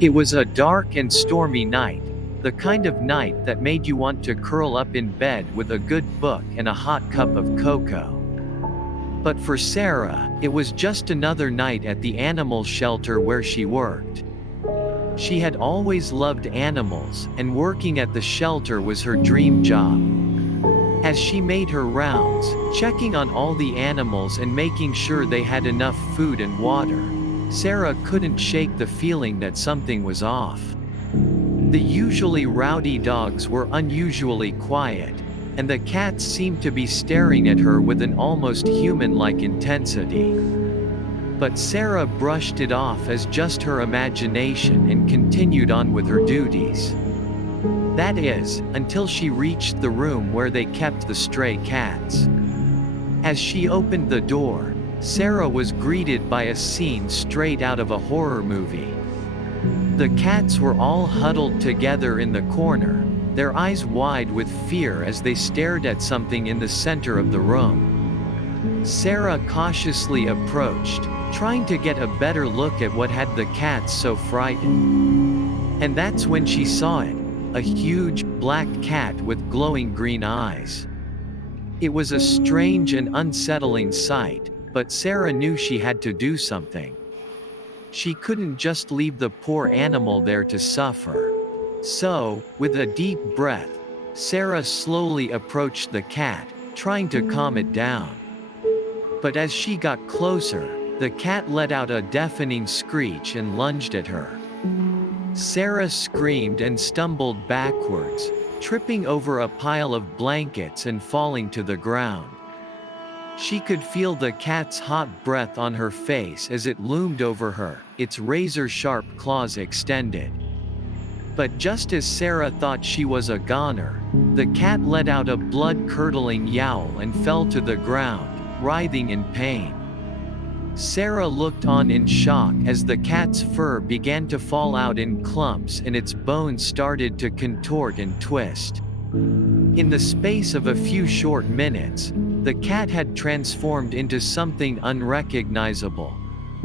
It was a dark and stormy night, the kind of night that made you want to curl up in bed with a good book and a hot cup of cocoa. But for Sarah, it was just another night at the animal shelter where she worked. She had always loved animals, and working at the shelter was her dream job. As she made her rounds, checking on all the animals and making sure they had enough food and water, Sarah couldn't shake the feeling that something was off. The usually rowdy dogs were unusually quiet, and the cats seemed to be staring at her with an almost human-like intensity. But Sarah brushed it off as just her imagination and continued on with her duties. That is, until she reached the room where they kept the stray cats. As she opened the door, Sarah was greeted by a scene straight out of a horror movie. The cats were all huddled together in the corner, their eyes wide with fear as they stared at something in the center of the room. Sarah cautiously approached, trying to get a better look at what had the cats so frightened. And that's when she saw it, a huge, black cat with glowing green eyes. It was a strange and unsettling sight, but Sarah knew she had to do something. She couldn't just leave the poor animal there to suffer. So, with a deep breath, Sarah slowly approached the cat, trying to calm it down. But as she got closer, the cat let out a deafening screech and lunged at her. Sarah screamed and stumbled backwards, tripping over a pile of blankets and falling to the ground. She could feel the cat's hot breath on her face as it loomed over her, its razor-sharp claws extended. But just as Sarah thought she was a goner, the cat let out a blood-curdling yowl and fell to the ground, writhing in pain. Sarah looked on in shock as the cat's fur began to fall out in clumps and its bones started to contort and twist. In the space of a few short minutes, the cat had transformed into something unrecognizable,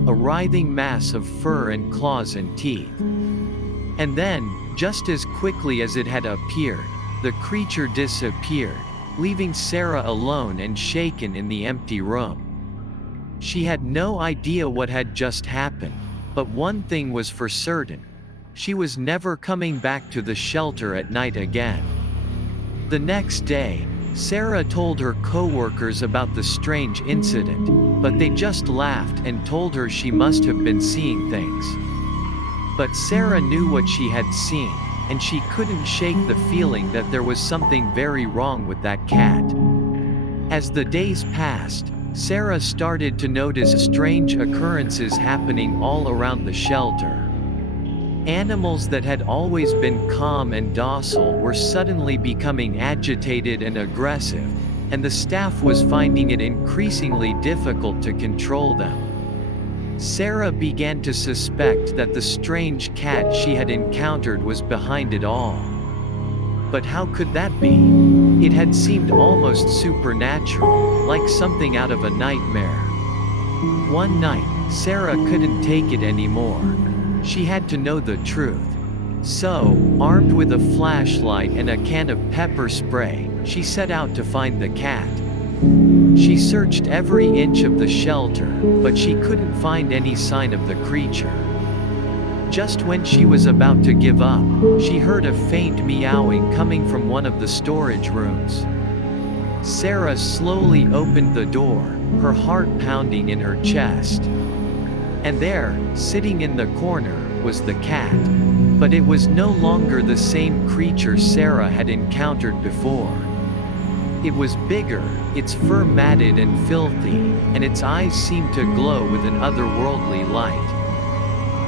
a writhing mass of fur and claws and teeth. And then, just as quickly as it had appeared, the creature disappeared, leaving Sarah alone and shaken in the empty room. She had no idea what had just happened, but one thing was for certain: she was never coming back to the shelter at night again. The next day, Sarah told her co-workers about the strange incident, but they just laughed and told her she must have been seeing things. But Sarah knew what she had seen, and she couldn't shake the feeling that there was something very wrong with that cat. As the days passed, Sarah started to notice strange occurrences happening all around the shelter. Animals that had always been calm and docile were suddenly becoming agitated and aggressive, and the staff was finding it increasingly difficult to control them. Sarah began to suspect that the strange cat she had encountered was behind it all. But how could that be? It had seemed almost supernatural, like something out of a nightmare. One night, Sarah couldn't take it anymore. She had to know the truth. So, armed with a flashlight and a can of pepper spray, she set out to find the cat. She searched every inch of the shelter, but she couldn't find any sign of the creature. Just when she was about to give up, she heard a faint meowing coming from one of the storage rooms. Sarah slowly opened the door, her heart pounding in her chest. And there, sitting in the corner, was the cat. But it was no longer the same creature Sarah had encountered before. It was bigger, its fur matted and filthy, and its eyes seemed to glow with an otherworldly light.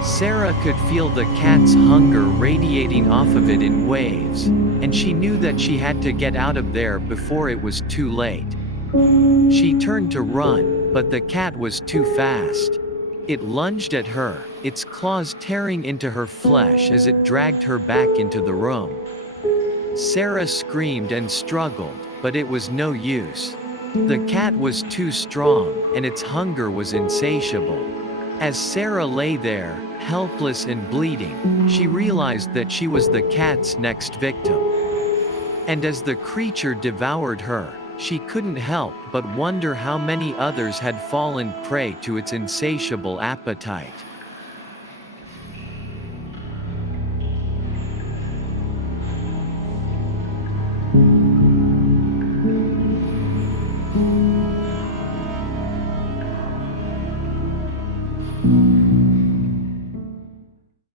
Sarah could feel the cat's hunger radiating off of it in waves, and she knew that she had to get out of there before it was too late. She turned to run, but the cat was too fast. It lunged at her, its claws tearing into her flesh as it dragged her back into the room. Sarah screamed and struggled, but it was no use. The cat was too strong, and its hunger was insatiable. As Sarah lay there, helpless and bleeding, she realized that she was the cat's next victim. And as the creature devoured her, she couldn't help but wonder how many others had fallen prey to its insatiable appetite.